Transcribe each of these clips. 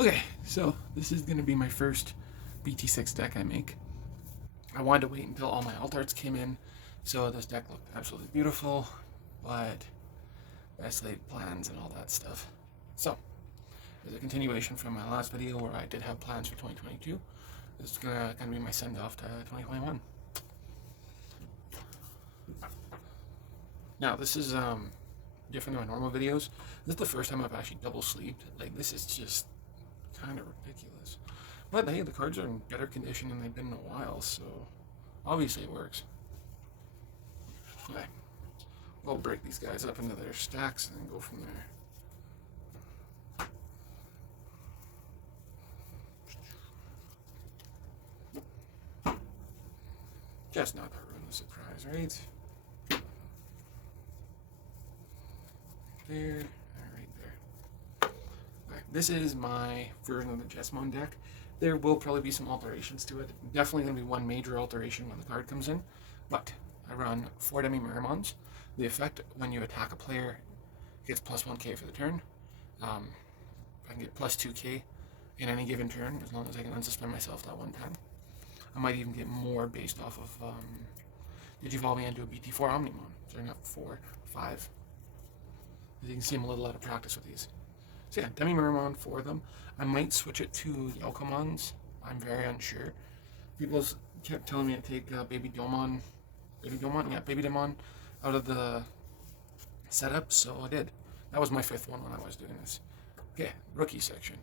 Okay, so this is going to be my first BT6 deck I make. I wanted to wait until all my alt arts came in, so this deck looked absolutely beautiful, but best laid plans and all that stuff. So, as a continuation from my last video where I did have plans for 2022, this is gonna be my send-off to 2021. Now, this is different than my normal videos. This is the first time I've actually double sleeved. Like, this is just kind of ridiculous. But hey, the cards are in better condition than they've been in a while, so obviously it works. Okay, we'll break these guys up into their stacks and then go from there. Just not that ruin the surprise, right? There, right there. Okay, this is my version of the Jesmon deck. There will probably be some alterations to it. Definitely going to be one major alteration when the card comes in, but I run 4 Demi Miramons. The effect when you attack a player gets plus 1k for the turn. I can get plus 2k in any given turn as long as I can unsuspend myself that one time. I might even get more based off of Digivolve me into a BT4 Omnimon. So I'm going to have 4 or 5. As you can see, I'm a little out of practice with these. So yeah, Demi Miramon for them. I might switch it to Yaukomons. I'm very unsure. People kept telling me to take Baby Domon, Baby Demon out of the setup, so I did. That was my 5th one when I was doing this. Okay, rookie section.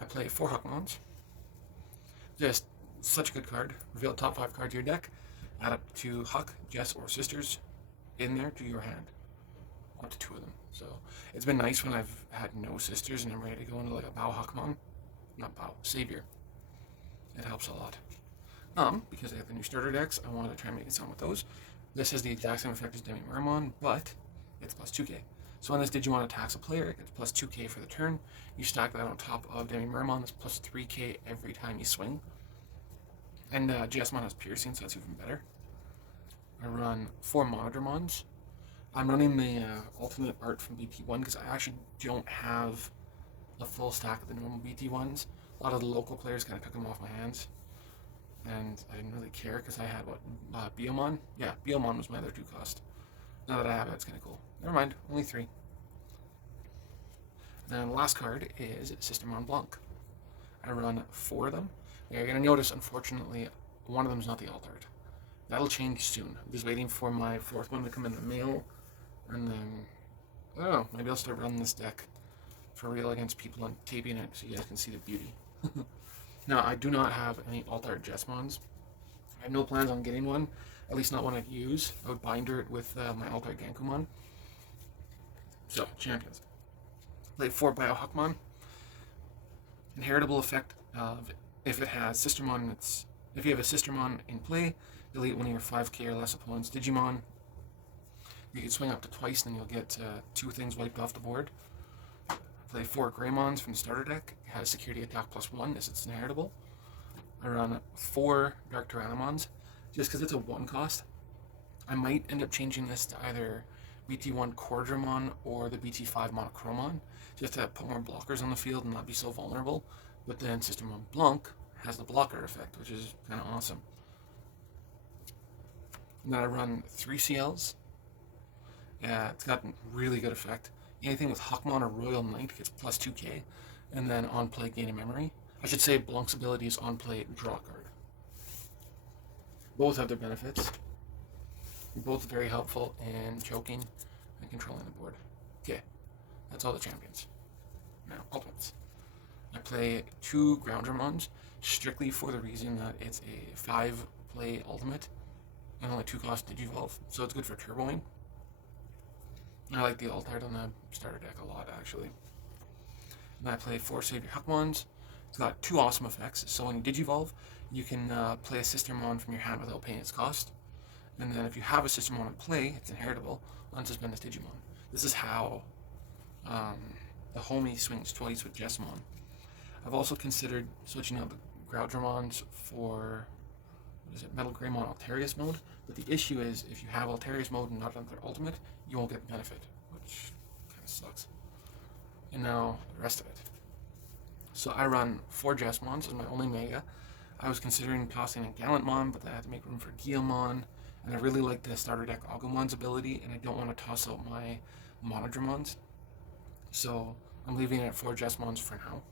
I play 4 Huckmons. Just such a good card. Reveal top 5 card to your deck. Add up to Huck, Jess, or Sisters in there to your hand. Up to 2 of them. So it's been nice when I've had no sisters and I'm ready to go into like a Bow Huckmon. Not Bow, Savior. It helps a lot. Because I have the new starter decks, I wanted to try and make it sound with those. This has the exact same effect as Demi Miramon, but it's plus 2k. So when this Digimon attacks a player, it gets plus 2k for the turn. You stack that on top of Demi Miramon, that's plus 3k every time you swing. And Jesmon has piercing, so that's even better. I run 4 Monodramons. I'm running the alternate art from BT1 because I actually don't have a full stack of the normal BT1s. A lot of the local players kind of took them off my hands. And I didn't really care because I had, Biomon? Yeah, Biomon was my other 2 cost. Now that I have it, it's kind of cool. Never mind, only 3. Then the last card is Sistermon Blanc. I run 4 of them. Now you're going to notice, unfortunately, one of them is not the alt art. That'll change soon. I'm just waiting for my 4th one to come in the mail. And then, I don't know, maybe I'll start running this deck for real against people and taping it so you guys can see the beauty. Now, I do not have any alt art Jesmons. I have no plans on getting one, at least not one I'd use. I would binder it with my alt art Gankumon. So, champions. Play 4 Bio Huckmon. Inheritable effect of if it has Sistermon, if you have a Sistermon in play, delete one of your 5k or less opponents' Digimon. You can swing up to twice, then you'll get 2 things wiped off the board. Play 4 Greymons from the starter deck. It has security attack plus 1 as it's inheritable. I run 4 Dark Tyrannomons, just because it's a 1 cost. I might end up changing this to either BT1 Cordramon or the BT5 Monochromon, just to put more blockers on the field and not be so vulnerable. But then Sistermon Blanc has the blocker effect, which is kind of awesome. And then I run 3 CLs. Yeah, it's got really good effect. Anything with Huckmon or Royal Knight gets plus 2k, and then on play gain a memory. I should say Blanc's ability is on play draw card. Both have their benefits. Both very helpful in choking and controlling the board. Okay, that's all the champions. Now, ultimates. I play 2 Groundramons, strictly for the reason that it's a 5-play ultimate, and only 2 cost Digivolve, so it's good for turboing. I like the alt art on the starter deck a lot, actually. And I play 4 Savior Huckmons. It's got 2 awesome effects. So when you Digivolve, you can play a Sistermon from your hand without paying its cost. And then if you have a Sistermon in play, it's inheritable. Unsuspend this Digimon. This is how the homie swings twice with Jesmon. I've also considered switching out the Groundramons for Metal Greymon Altarius mode, but the issue is if you have Altarius mode and not another ultimate, you won't get the benefit, which kind of sucks. And now the rest of it. So I run 4 Jesmons as my only mega. I was considering tossing a Gallantmon, but I had to make room for Guillemon, and I really like the starter deck Agumon's ability, and I don't want to toss out my Monodramons. So I'm leaving it at 4 Jesmons for now.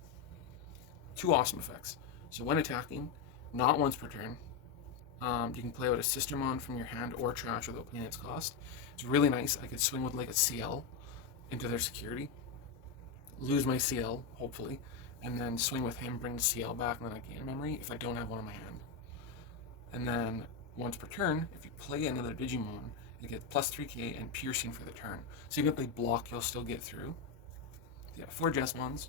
2 awesome effects. So when attacking, not once per turn, you can play out a Sistermon from your hand or trash without paying its cost. It's really nice. I could swing with like a CL into their security, lose my CL, hopefully, and then swing with him, bring the CL back, and then I gain memory if I don't have one in my hand. And then once per turn, if you play another Digimon, you get plus 3k and piercing for the turn. So even if they block, you'll still get through. Yeah, 4 Jesmons.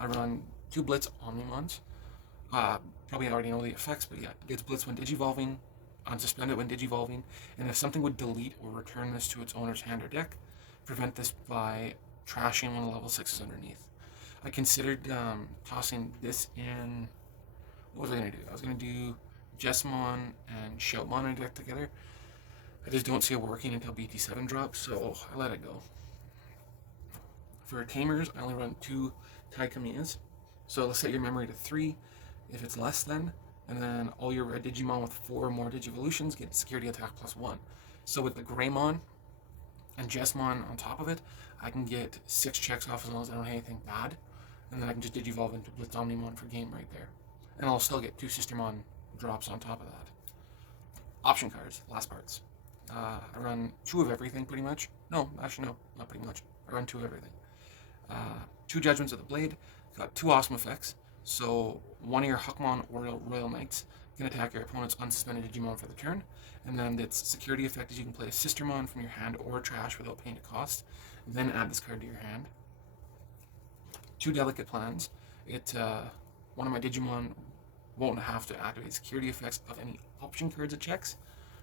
I run 2 Blitz Omnimons. Probably already know the effects, but yeah, it gets Blitz when Digivolving, unsuspended when Digivolving, and if something would delete or return this to its owner's hand or deck, prevent this by trashing one of the level 6s underneath. I considered tossing this in. What was I going to do? I was going to do Jesmon and Shoutmon in a deck together. I just don't see it working until BT7 drops, so I let it go. For Tamers, I only run 2 Taikamias. So let's set your memory to 3 if it's less than, and then all your red Digimon with 4 or more Digivolutions get security attack +1. So with the Greymon and Jesmon on top of it, I can get 6 checks off as long as I don't have anything bad, and then I can just Digivolve into Blitz Omnimon for game right there. And I'll still get 2 Sistermon drops on top of that. Option cards, last parts. I run 2 of everything pretty much. No, actually no, not pretty much. I run 2 of everything. 2 Judgments of the Blade, got 2 awesome effects. So one of your Huckmon or Royal Knights can attack your opponent's unsuspended Digimon for the turn, and then its security effect is you can play a Sistermon from your hand or trash without paying a cost, then add this card to your hand. 2 Delicate Plans. One of my Digimon won't have to activate security effects of any option cards it checks,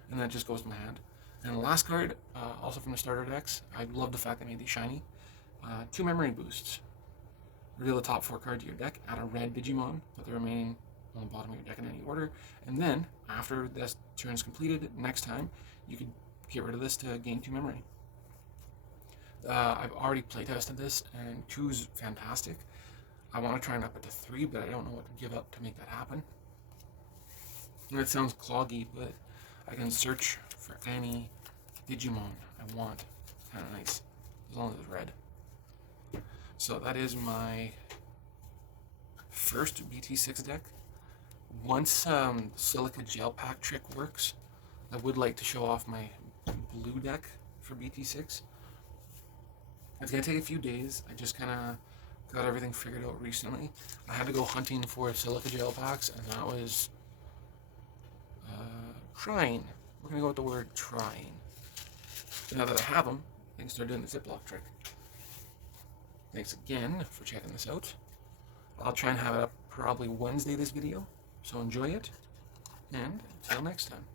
and then it just goes to my hand. And the last card, also from the starter decks, I love the fact they made these shiny. 2 Memory Boosts. Reveal the top 4 cards of your deck, add a red Digimon, put the remaining on the bottom of your deck in any order, and then, after this turn is completed, next time, you could get rid of this to gain 2 memory. I've already playtested this, and 2's fantastic. I want to try and up it to 3, but I don't know what to give up to make that happen. And it sounds cloggy, but I can search for any Digimon I want. Kind of nice, as long as it's red. So that is my first BT6 deck. Once Silica Gel Pack trick works, I would like to show off my blue deck for BT6. It's going to take a few days. I just kind of got everything figured out recently. I had to go hunting for Silica Gel Packs, and that was trying. We're going to go with the word trying. So now that I have them, I can start doing the Ziploc trick. Thanks again for checking this out. I'll try and have it up probably Wednesday, this video, so enjoy it, and until next time.